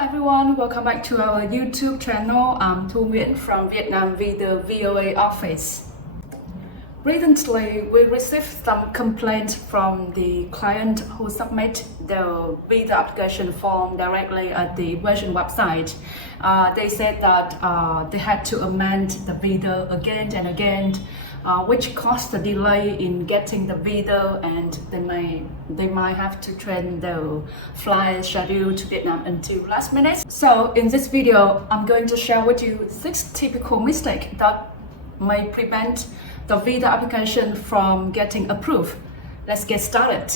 everyone, welcome back to our YouTube channel. I'm Thu Nguyễn from Viet Nam with the VOA office. Recently, we received some complaints from the client who submit the visa application form directly at the Virgin website. They said that they had to amend the visa again and again, which caused a delay in getting the visa, and they might have to change the flight schedule to Vietnam until last minute. So in this video, I'm going to share with you 6 typical mistakes that may prevent the visa application from getting approved. Let's get started.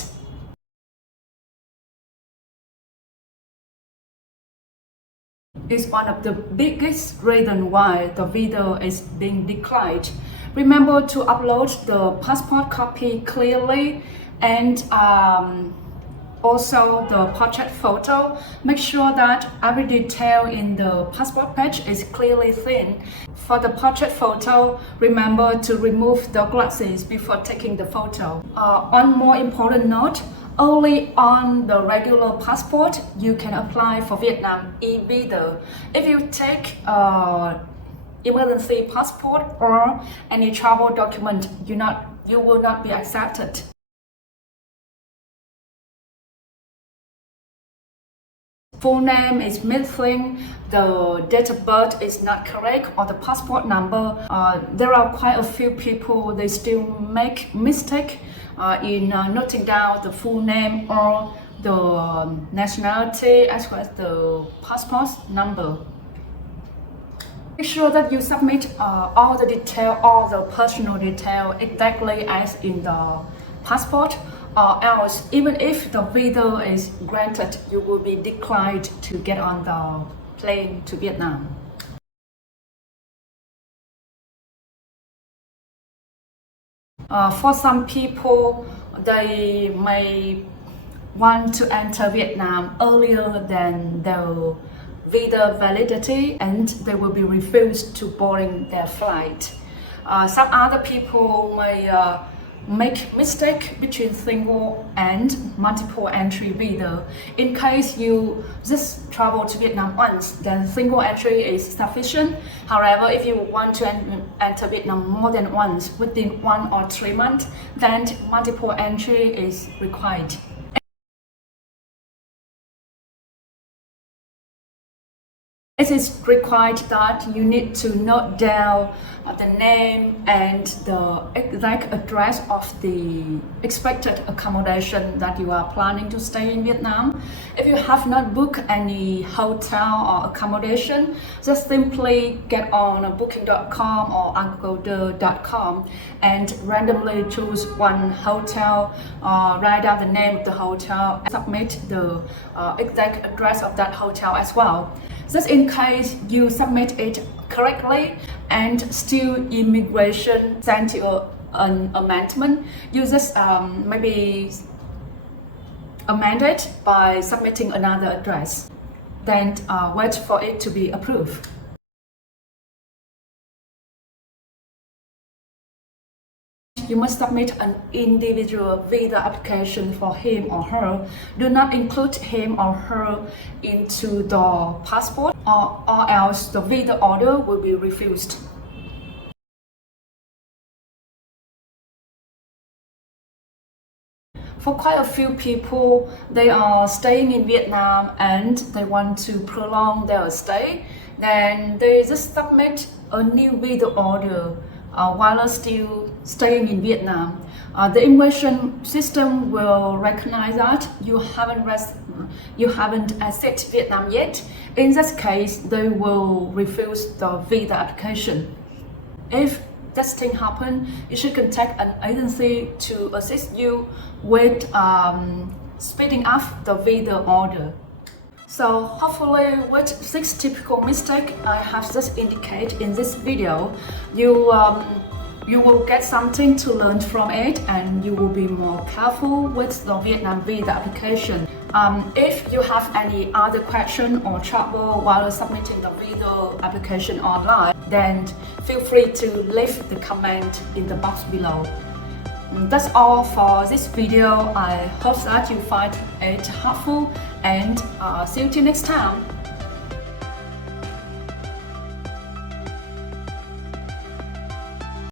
It's one of the biggest reasons why the visa is being declined. Remember to upload the passport copy clearly, and also the portrait photo. Make sure that every detail in the passport page is clearly seen. For the portrait photo, remember to remove the glasses before taking the photo. On more important note, only on the regular passport you can apply for Vietnam e-visa. If you take emergency passport or any travel document, you will not be accepted. Full name is missing, the date of birth is not correct, or the passport number. There are quite a few people, they still make mistake in noting down the full name or the nationality as well as the passport number. Make sure that you submit all the detail, all the personal detail exactly as in the passport, or else even if the visa is granted, you will be declined to get on the plane to Vietnam. For some people, they may want to enter Vietnam earlier than the visa validity, and they will be refused to boarding their flight. Some other people may make mistake between single and multiple entry visa. In case you just travel to Vietnam once, then single entry is sufficient. However, if you want to enter Vietnam more than once within 1 or 3 months, then multiple entry is required. It is required that you need to note down the name and the exact address of the expected accommodation that you are planning to stay in Vietnam. If you have not booked any hotel or accommodation, just simply get on booking.com or agoda.com and randomly choose one hotel, write down the name of the hotel, and submit the exact address of that hotel as well. Just in case you submit it correctly and still immigration send you an amendment, you just maybe amend it by submitting another address. Then wait for it to be approved. You must submit an individual visa application for him or her. Do not include him or her into the passport, or else the visa order will be refused. For quite a few people, they are staying in Vietnam and they want to prolong their stay, then they just submit a new visa order while still staying in Vietnam. The immigration system will recognize that you haven't accepted Vietnam yet. In this case, they will refuse the visa application. If that thing happens, you should contact an agency to assist you with speeding up the visa order. So hopefully with 6 typical mistakes I have just indicated in this video, you will get something to learn from it, and you will be more careful with the Vietnam visa application. If you have any other question or trouble while submitting the visa application online, then feel free to leave the comment in the box below. That's all for this video. I hope that you find it helpful, and see you till next time.